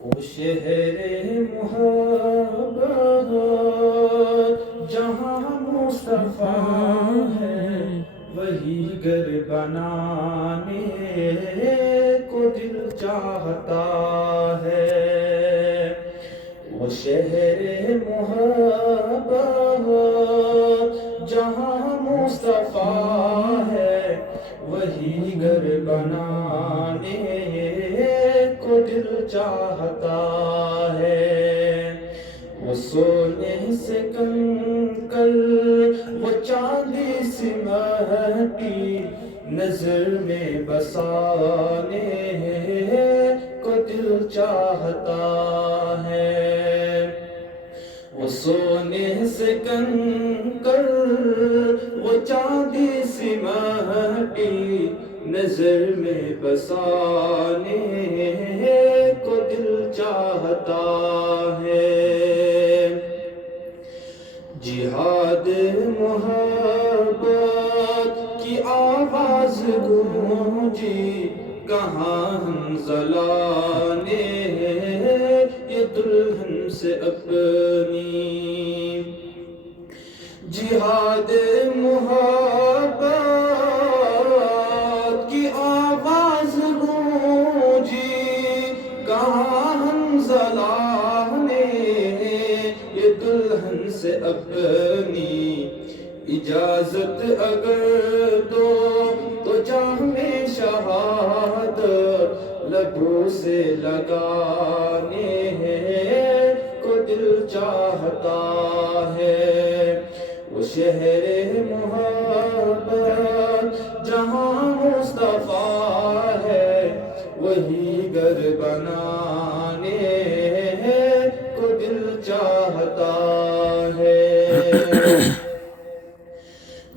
وہ شہر محبت جہاں مصطفیٰ ہے، وہی گھر بنانے کو دل چاہتا ہے۔ وہ شہر محبت جہاں مصطفیٰ ہے، وہی گھر بنانے کو دل چاہتا ہے۔ وہ سونے سے کنکر، وہ چاندی سی مٹی، نظر میں بسانے کو دل چاہتا ہے۔ وہ سونے سے کنکر، وہ چاندی سی مٹی، نظر میں بسانے کو دل چاہتا ہے۔ جہاد محبت کی آواز گونجی، کہاں حنظلہ نے یہ دلہن سے اپنی۔ جہاد محبت کی آواز گونجی، کہاں حنظلہ نے یہ دلہن سے اپنی۔ اجازت اگر دو تو جام شہادت لبوں سے لگانے کو دل چاہتا ہے۔ وہ شہر محبت جہاں مصطفیٰ ہے، وہی گھر بنانے کو دل چاہتا ہے۔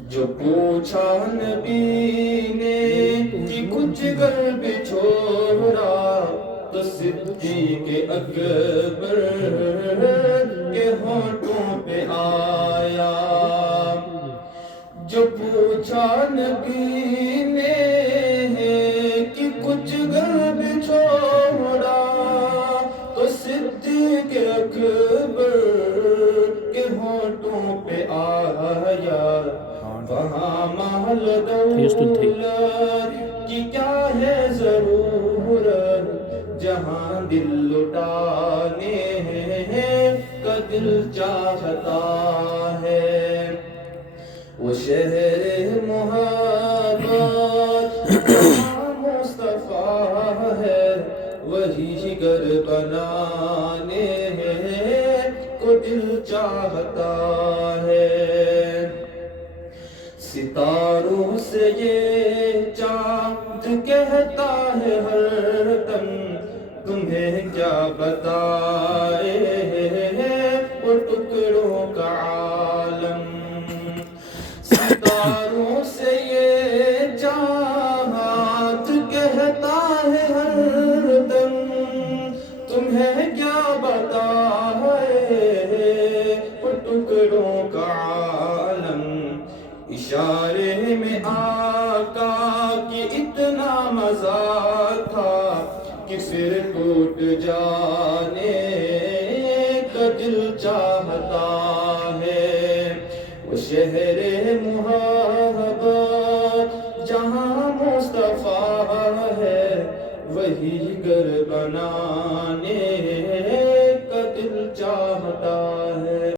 جو پوچھا نبی نے کہ کچھ گھر بچھوڑا، تو صدیق اکبر کے ہونٹوں پہ آیا۔ جو پوچھا نبی نے کہ کچھ گھر بچھوڑا، تو صدیق اکبر کے ہونٹوں پہ آیا۔ وہاں مال دولت کی کیا ہے ضرورت، جہاں دل لٹانے کا دل چاہتا ہے۔ وہ شہر محبت جہاں مصطفیٰ ہے، وہی گھر بنانے کو دل چاہتا ہے۔ ستاروں سے یہ چاند کہتا ہے ہر دم، تمہیں کیا بتائے وہ ٹکڑوں کا عالم۔ ستاروں سے یہ چاند کہتا ہے ہر دم، تمہیں کیا بتائے وہ ٹکڑوں کا عالم۔ اشارے میں آقا کی اتنا مزہ تھا کہ پھر ٹوٹ جانے کا دل چاہتا ہے۔ وہ شہر محبت جہاں مصطفیٰ ہے، وہی گھر بنانے کا دل چاہتا